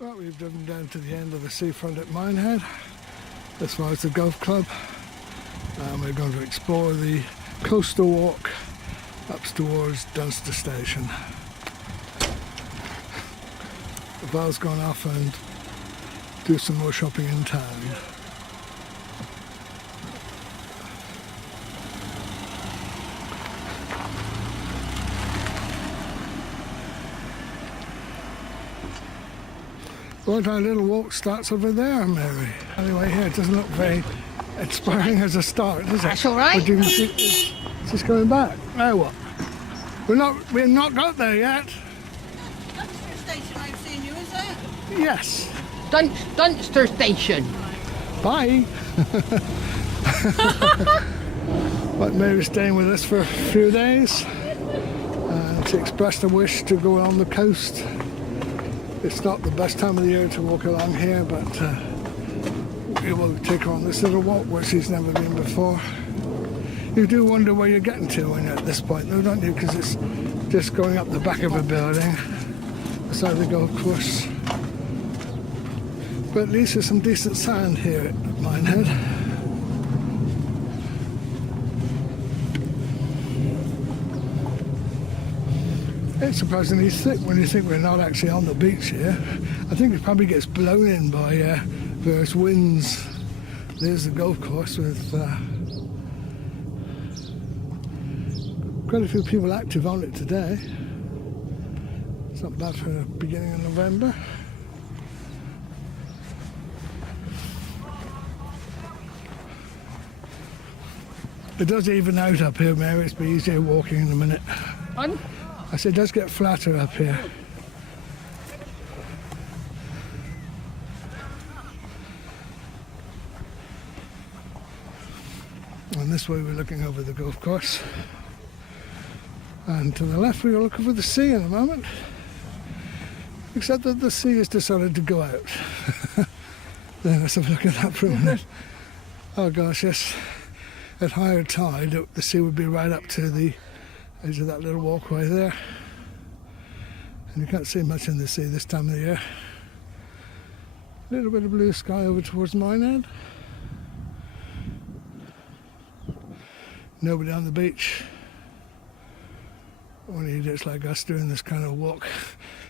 Well, we've driven down to the end of the seafront at Minehead. This was the golf club, and we're going to explore the coastal walk up towards Dunster station. Val's gone off and do some more shopping in town. Well, our little walk starts over there, Mary. Anyway, here, it doesn't look very inspiring as a start, does it? That's all right. But you can see it's just coming back. Now what? We've not got there yet. Dunster station I've seen you, is it? Yes. Dunster station. Bye. But Mary's staying with us for a few days. And she expressed a wish to go on the coast. It's not the best time of the year to walk along here, but we will take her on this little walk where she's never been before. You do wonder where you're getting to when you're at this point, though, don't you? Because it's just going up the back of a building beside the golf course. But at least there's some decent sand here at Minehead. It's surprisingly thick when you think we're not actually on the beach here. I think it probably gets blown in by various winds. There's the golf course with quite a few people active on it today. It's not bad for the beginning of November. It does even out up here, Mary. It's be easier walking in a minute. I said it does get flatter up here. And this way we're looking over the golf course. And to the left we're looking for the sea in a moment. Except that the sea has decided to go out. Then let's have a look at that for a minute. Oh gosh, yes. At higher tide the sea would be right up to the edge of that little walkway there. And you can't see much in the sea this time of the year. A little bit of blue sky over towards Minehead. Nobody on the beach. Only idiots like us doing this kind of walk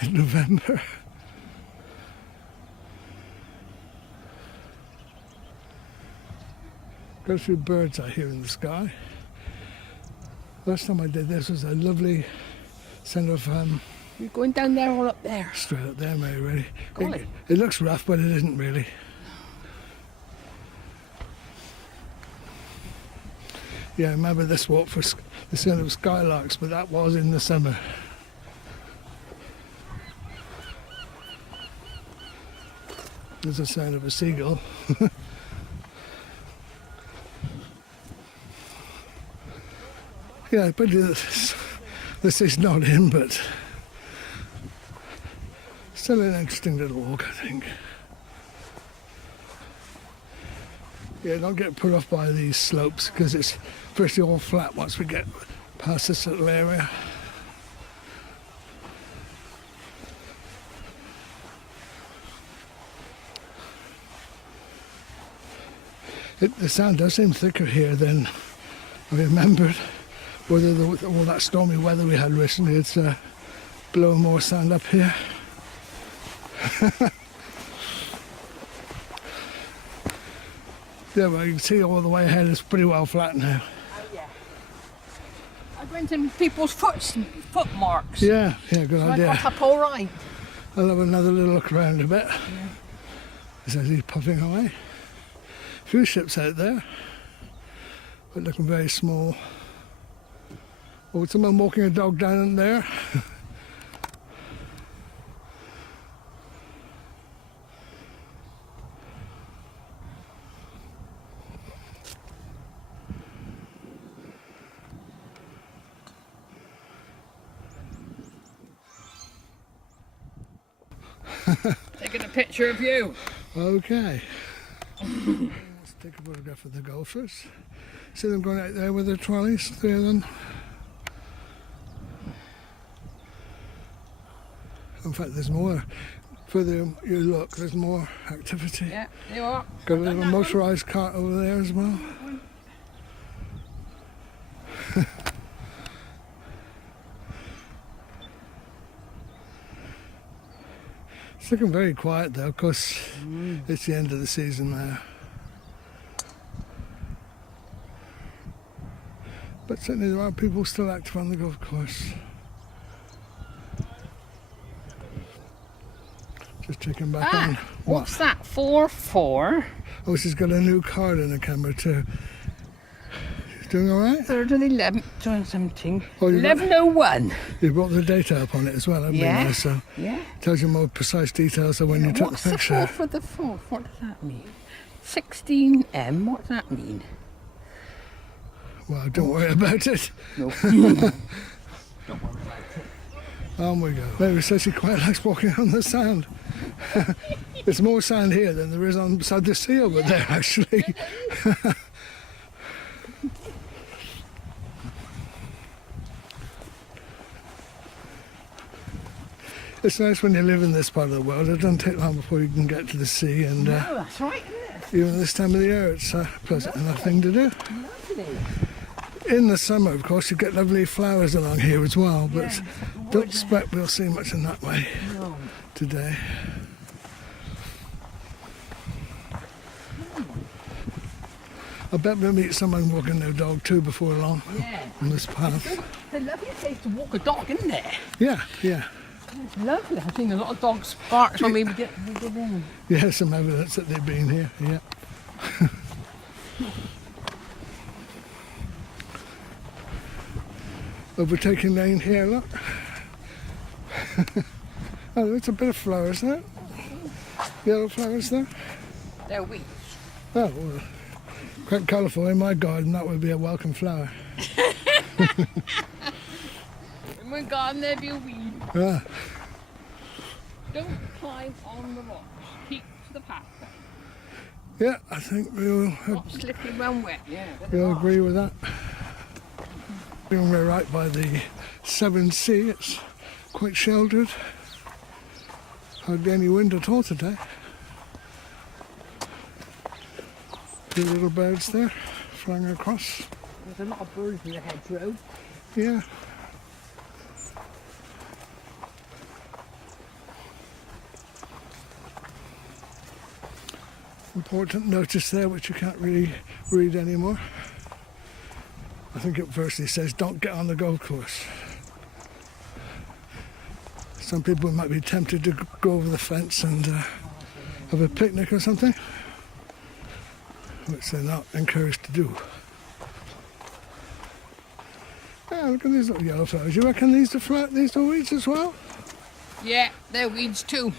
in November. Got a few birds out here in the sky. Last time I did this was a lovely centre of You're going down there or up there? straight up there, Mary, really. It looks rough, but it isn't really. Yeah, I remember this walk for the sound of skylarks, but that was in the summer. There's the sound of a seagull. Yeah, but this is not in, but still an interesting little walk, I think. Yeah, don't get put off by these slopes because it's virtually all flat once we get past this little area. The sand does seem thicker here than I remembered. Whether all that stormy weather we had recently, it's blowing more sand up here. Yeah, well, you can see all the way ahead, it's pretty well flat now. Oh, yeah. I went in people's footmarks. Yeah, good So idea. I got up all right. I'll have another little look around a bit. Yeah. As he's puffing away. A few ships out there, but looking very small. Oh, someone walking a dog down in there. Taking a picture of you. Okay. Let's take a photograph of the golfers. See them going out there with their trolleys, three of them. In fact, there's more. further you look, there's more activity. Yeah, there you are. Got a little motorised cart over there as well. It's looking very quiet though, because it's the end of the season now. But certainly there are people still active on the golf course. Just checking back on. What's that for? Oh, she's got a new card in the camera too. She's doing all right? 3rd and 11th, 2017. Oh, 11:01. You brought the data up on it as well, haven't you? Yeah. So Yeah. tells you more precise details than when you took What's the the picture. 4 for the 4th? What does that mean? 16M, what does that mean? Well, don't worry about it. No. On we go. Mary says she quite likes walking on the sand. There's more sand here than there is on beside the sea over there, actually. It's nice when you live in this part of the world. It doesn't take long before you can get to the sea, and No, that's right, isn't it? even this time of the year, it's a pleasant enough thing to do. Lovely. In the summer, of course, you get lovely flowers along here as well, but Yeah, don't wood. expect we'll see much in that way No. today. I bet we'll meet someone walking their dog too before long Yeah. on this path. It's a lovely place to walk a dog, isn't it? Yeah, yeah. It's lovely. I've seen a lot of dogs barks when we get in. Yeah, some evidence that they've been here, yeah. Overtaking lane here, look. Oh, there's a bit of flowers there. Yellow flowers there. They're weeds. Oh, well, quite colourful. In my garden, that would be a welcome flower. In my garden, there'd be a weed. Ah, Don't climb on the rocks. Keep to the path. yeah, I think we'll Not slippery when wet. Yeah. we'll agree with that. We're right by the Severn Sea. It's quite sheltered. Hardly any wind at all today. Two little birds there flying across. There's a lot of birds in the hedgerow. Yeah. Important notice there which you can't really read anymore. I think it firstly says don't get on the golf course. Some people might be tempted to go over the fence and have a picnic or something, which they're not encouraged to do. Yeah, look at these little yellow flowers. You reckon these are weeds as well? Yeah, they're weeds too.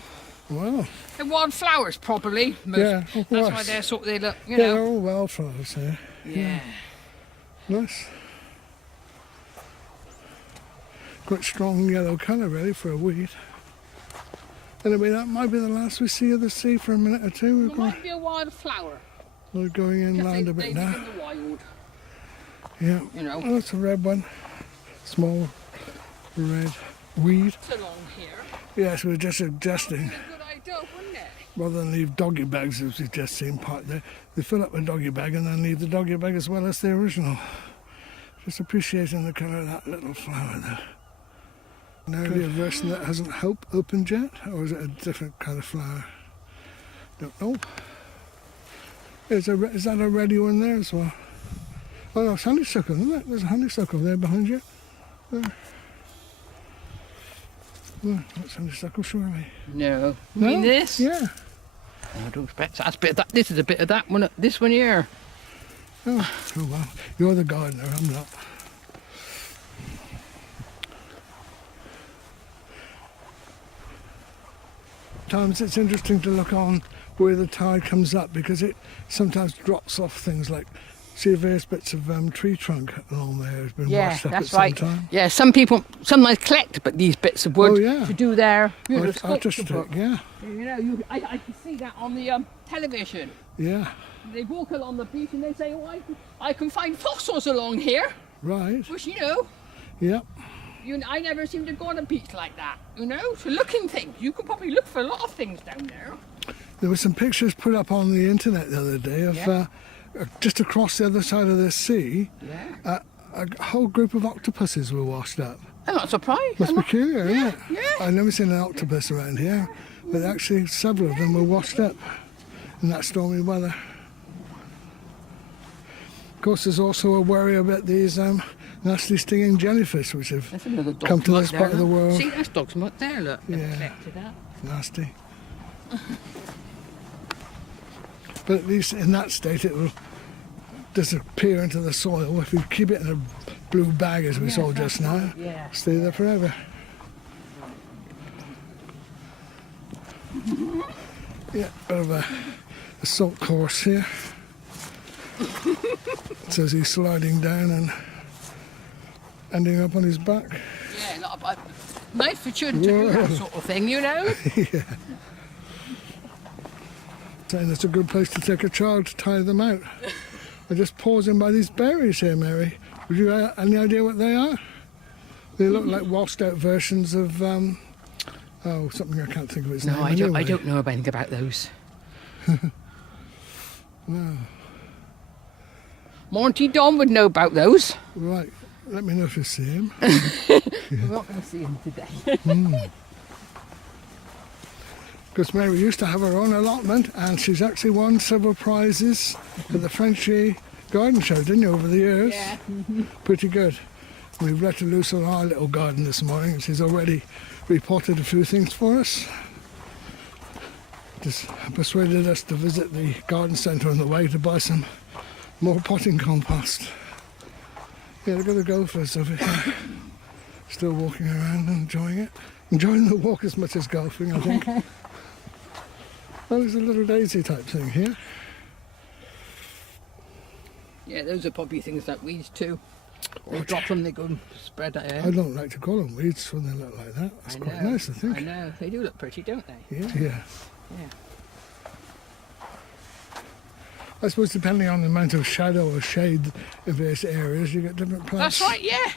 Wow. They're wildflowers, probably. Most. Yeah, of That's why course. they're sort of, they look, you Yeah, they're know. all wildflowers there. Yeah. Nice. Quite strong yellow colour really for a weed. Anyway, that might be the last we see of the sea for a minute or two. It might be a wildflower. We're going inland a They bit live now. in the wild, Yeah. you know. Oh, that's a red one. Small red weed. It's along here. Yes, we were just suggesting, That'd be a good idea, wouldn't it? rather than leave doggy bags as we've just seen part there, they fill up a doggy bag and then leave the doggy bag as well as the original. Just appreciating the colour of that little flower there. An earlier version that hasn't opened yet, or is it a different kind of flower? Don't know. Is that a ready one there as well? Oh no, it's honeysuckle, isn't it? There's a honeysuckle there behind you. There. Oh, that's honeysuckle, surely. No. No? Mean this? Yeah. I don't expect that's a bit of that. This is a bit of that one. This one here. Oh well, you're the gardener, I'm not. Sometimes it's interesting to look on where the tide comes up because it sometimes drops off things like, see various bits of tree trunk along there has been Yeah, washed up that's at right. some time. Yeah, some people sometimes collect but these bits of wood Oh, yeah. to do their sculpture Artistic, work. yeah, You know, I can see that on the television. yeah, They walk along the beach and they say, "Oh, I can find fossils along here," right, which you know, yeah. I never seem to go on a beach like that, you know, to looking things. You could probably look for a lot of things down there. There were some pictures put up on the internet the other day of just across the other side of the sea, a whole group of octopuses were washed up. I'm not surprised. That's peculiar, isn't it? Yeah. I've never seen an octopus around here, but actually several of them were washed up in that stormy weather. Of course, there's also a worry about these nasty stinging jellyfish which have come to this part of the world. See, that's dog's mutt there, look. They've collected that. Nasty. But at least in that state it will disappear into the soil. If you keep it in a blue bag as we saw just now, stay there forever. Yeah, bit of a salt course here. It says he's sliding down and ending up on his back. Yeah, nice for children to do that sort of thing, you know? Yeah. Saying it's a good place to take a child to tire them out. I'm just pausing by these berries here, Mary. Would you have any idea what they are? They look like washed out versions of, something I can't think of its name. No, I don't know anything about those. Wow. Monty Don would know about those. Right, let me know if you see him. We're not going to see him today. Because Mary used to have her own allotment and she's actually won several prizes at the Frenchy garden show, didn't you, over the years? Yeah. Pretty good. We've let her loose on our little garden this morning and she's already repotted a few things for us. Just persuaded us to visit the garden centre on the way to buy some more potting compost. Yeah, look at the gophers over here. Still walking around and enjoying it. Enjoying the walk as much as golfing, I think. Oh, there's a little daisy type thing here. Yeah, those are probably things like weeds too. They drop them, they go and spread out. I don't like to call them weeds when they look like that. That's quite nice, I think. I know, they do look pretty, don't they? Yeah. I suppose depending on the amount of shadow or shade in various areas, you get different plants. That's right, yeah.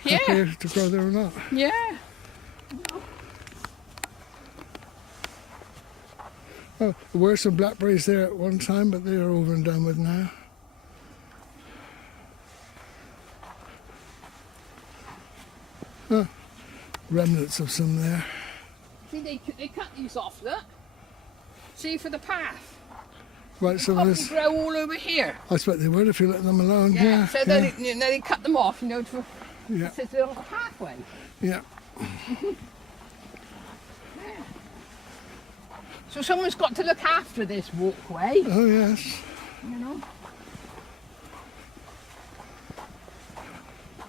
To grow there or not. Yeah. Oh, there were some blackberries there at one time, but they are over and done with now. Oh, remnants of some there. See, they cut these off, look. See, for the path. Right, so They there's... grow all over here. I expect they would if you let them alone. Yeah. So then they cut them off, you know, to sit on the pathway. Yeah. So someone's got to look after this walkway. Oh, yes. You know.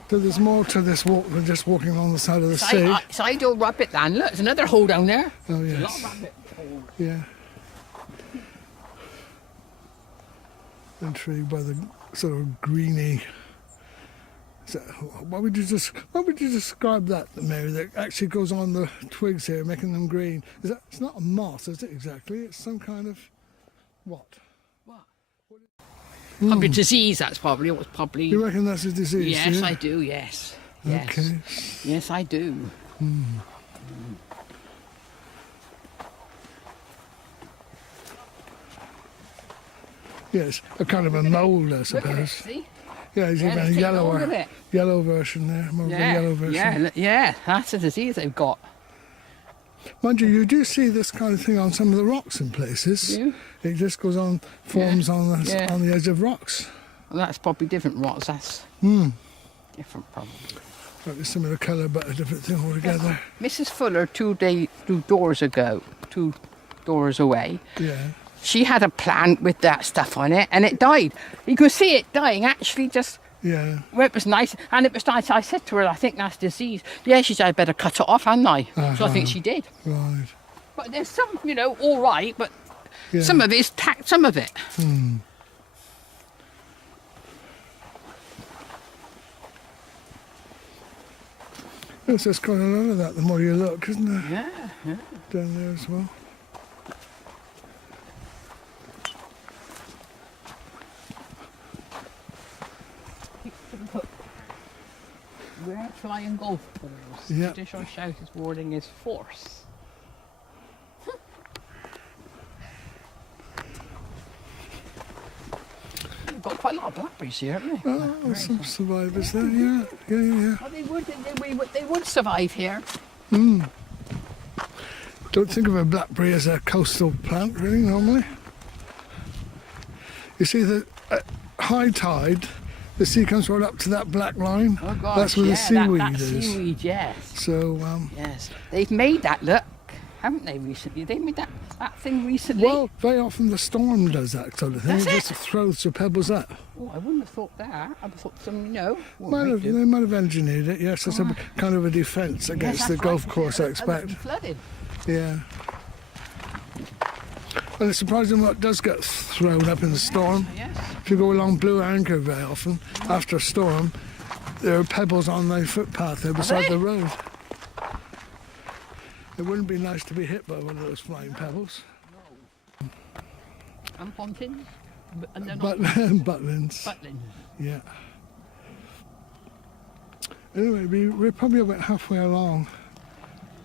So there's more to this walk than just walking along the side of the sea. Side old rabbit land. Look, there's another hole down there. Oh, yes. There's a lot of rabbit holes. Yeah. Intrigued by the sort of greeny. What would you describe that, Mary? That actually goes on the twigs here, making them green. It's not a moss, is it exactly? It's some kind of what? Probably disease. That's probably it was probably. You reckon that's a disease? Yes, yeah? I do. Yes. Yes. Okay. Yes, I do. Yes, a kind of a mould, I suppose. Look at it, see? Yeah, it's even a yellow version there, more of a yellow version. Yeah, that's a disease they've got. Mind you, you do see this kind of thing on some of the rocks in places. Yeah. It just goes on, forms on the edge of rocks. Well, that's probably different rocks. That's different, probably. Like a similar colour, but a different thing altogether. Mrs. Fuller, 2 doors away. Yeah. She had a plant with that stuff on it, and it died. You could see it dying. Actually, just. Yeah. Well, it was nice, and it was nice. I said to her, I think that's disease. Yeah, she said, I better cut it off, hadn't I? So I think she did. Right. But there's some, all right, but some of it's tacked, some of it. There's just quite a lot of that the more you look, isn't there? Yeah. Down there as well. Where flying golf balls. Yeah. Traditional shout is warding is force. We've got quite a lot of blackberries here, haven't we? Oh, Very some fun. survivors there, yeah. Yeah. Well, they would survive here. Don't think of a blackberry as a coastal plant, really, normally. You see, at high tide, the sea comes right up to that black line. Oh gosh, That's where yeah, the seaweed that is. seaweed, yes. So, Yes. They've made that look, haven't they, recently? They made that thing recently. well, very often the storm does that sort of thing. Does It it? just throws the pebbles up. Oh, I wouldn't have thought that. I thought some, They might have engineered it, yes. It's a kind of a defence against the golf course, I expect. Flooded. Yeah. And it's surprising what does get thrown up in the storm. Yes. If you go along Blue Anchor very often, after a storm, there are pebbles on the footpath there beside the road. It wouldn't be nice to be hit by one of those flying pebbles. And pontins. And they're But not butlins. butlins. Yeah. Anyway, we're probably about halfway along.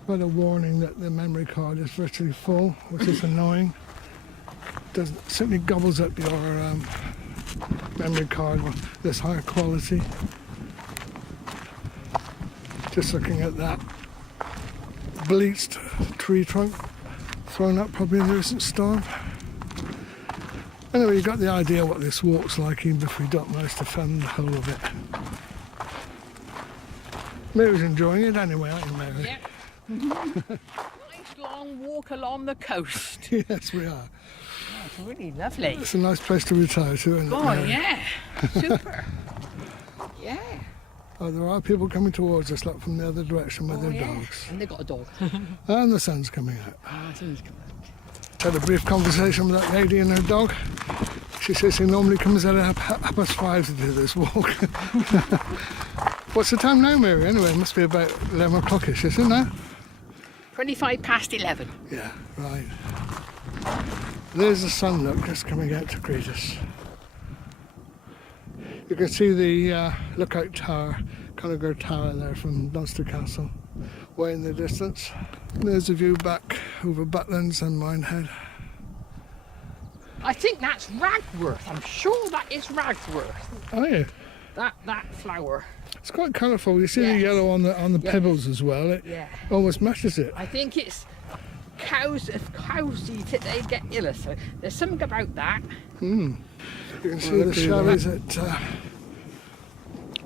Got a warning that the memory card is virtually full, which is annoying. Certainly gobbles up your memory card with this higher quality. Just looking at that bleached tree trunk thrown up probably in the recent storm. Anyway, you got the idea what this walk's like, even if we don't manage to film the whole of it. Mary's enjoying it anyway, aren't you, Mary? Yeah. Nice long walk along the coast. Yes, we are. It's really lovely. It's a nice place to retire to, isn't it, Oh, Mary? yeah. Super. Yeah. Oh, there are people coming towards us, like from the other direction with Oh, their yeah. dogs. And they got a dog. And the sun's coming out. Something's coming out. Had a brief conversation with that lady and her dog. She says she normally comes out at 5:30 to do this walk. What's the time now, Mary? Anyway, it must be about 11 o'clock-ish, isn't it? 25 past 11. Yeah, right. There's the sun, look, just coming out to greet us. You can see the lookout tower, Conager Tower there from Dunster Castle, way in the distance. There's a view back over Butlins and Minehead. I think that's ragworth. I'm sure that is ragworth. Oh yeah, That flower. it's quite colourful. You see the Yes. yellow on the Yes. pebbles as well. It Yeah. almost matches it. I think it's cows. If cows eat it, they get ill. So there's something about that. You can see Well, the chalets at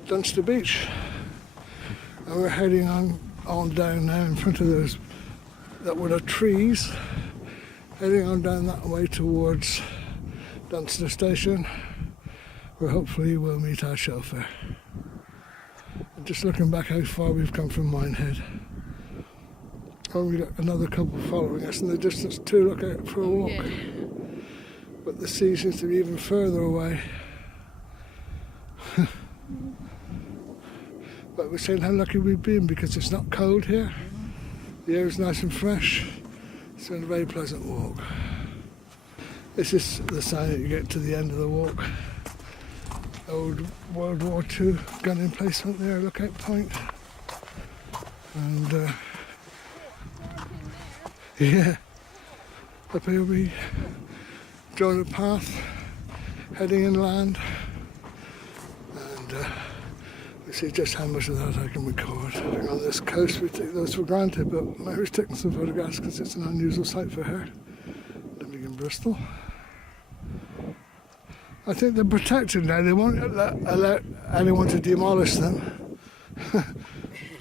Dunster Beach. And we're heading on down now in front of that wood of trees. Heading on down that way towards Dunster Station, where hopefully we'll meet our chauffeur. And just looking back how far we've come from Minehead. Oh, we've got another couple following us in the distance too. Look out for a walk. Yeah. But the sea seems to be even further away. But we're saying how lucky we've been because it's not cold here. The air is nice and fresh. It's been a very pleasant walk. This is the sign that you get to the end of the walk. Old World War II gun emplacement there, lookout point. And yeah, up here we join a path heading inland, and we see just how much of that I can record. On this coast we take those for granted, but Mary's taking some photographs because it's an unusual sight for her, living in Bristol. I think they're protected now, they won't allow anyone to demolish them.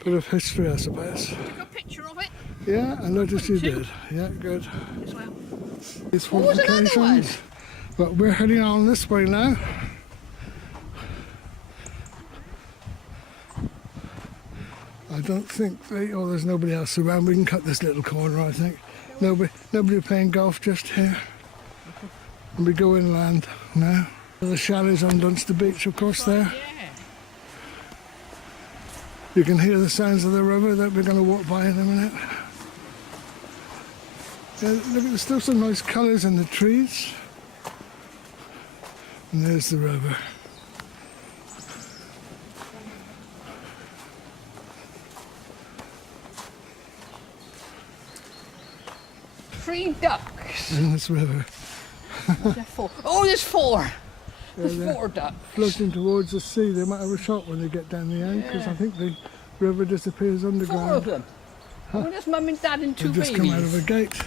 Bit of history, I suppose. Took a picture of it Yeah, I noticed you did. Yeah, good. as well. These What was another fortifications. But we're heading on this way now. I don't think there's nobody else around. We can cut this little corner, I think. Nobody playing golf just here. And we go inland now. The chalets on Dunster Beach, of course, there. Yeah. You can hear the sounds of the river that we're going to walk by in a minute. Yeah, look, there's still some nice colours in the trees. And there's the river. 3 ducks. in this river. Is there 4? Oh, there's 4. There's they're 4 ducks. Floating towards the sea. They might have a shot when they get down the end because I think the river disappears 4 underground. of them. Oh, there's mum and dad and 2 We've just babies. come out of a gate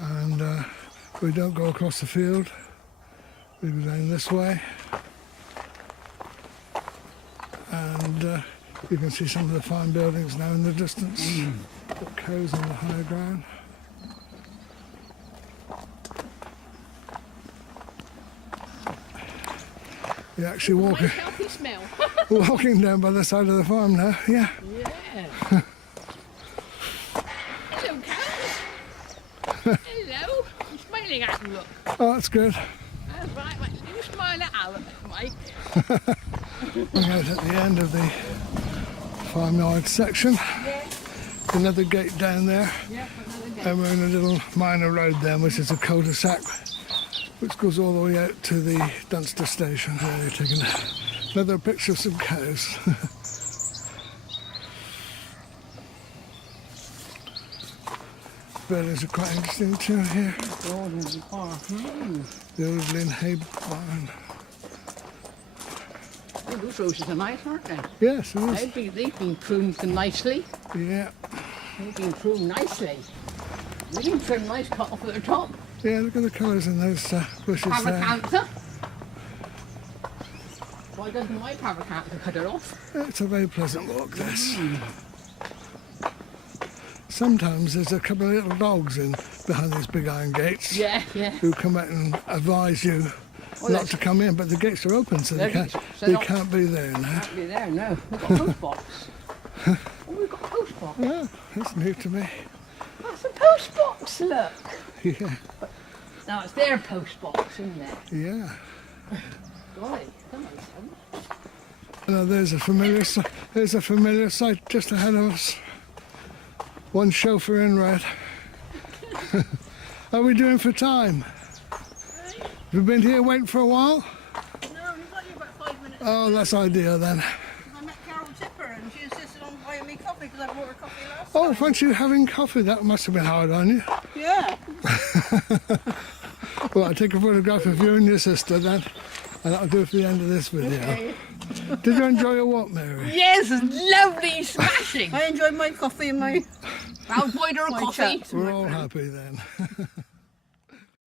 and we don't go across the field. We go down this way and you can see some of the farm buildings now in the distance. The cows on the higher ground. You're actually Nice walking, healthy smell. walking down by the side of the farm now, yeah. Yeah. Hello, cows. Hello. I'm smiling at you, look. Oh, that's good. That's right, mate. You smile at Alex, Mike. We're out at the end of the farmyard section. Yeah. Another gate down there. Yeah, another day. And we're in a little minor road then, which is a cul-de-sac, which goes all the way out to the Dunster station. There you're taking another picture of some cows. Buildings are quite interesting too here. Gordon's Park. The old Minehead barn. Oh, those roses are nice, aren't they? Yes, it is. They've been pruned nicely. Yeah. They've been pruned nicely. They've been trimmed nice, cut off at the top. Yeah, look at the colours in those bushes there. Pavacantha. Why doesn't my pavacantha cut it off? It's a very pleasant walk, this. Sometimes there's a couple of little dogs in behind these big iron gates Yeah. who come out and advise you Oh, not that's- to come in, but the gates are open, so they They're- can't, so they not- can't be there now. Can't be there, no. We've got a post box. Oh, we've got a post box. Yeah, that's new to me. That's a post box, look. Yeah, Now it's their post box, isn't it? yeah. Golly, come on, son. Now there's a familiar sight just ahead of us. One chauffeur in red. How are we doing for time? Have you been here waiting for a while? No, we've got you about 5 minutes. Oh, that's ideal then. I met Carol Zipper and she insisted on buying me coffee because I bought her coffee last Oh, time. fancy you having coffee? That must have been hard on you. Yeah. Well, I'll take a photograph of you and your sister then, and that'll do it for the end of this video. Okay. Did you enjoy your walk, Mary? Yes, lovely smashing. I enjoyed my coffee and my I'll boil her a My coffee. chat. We're all happy then.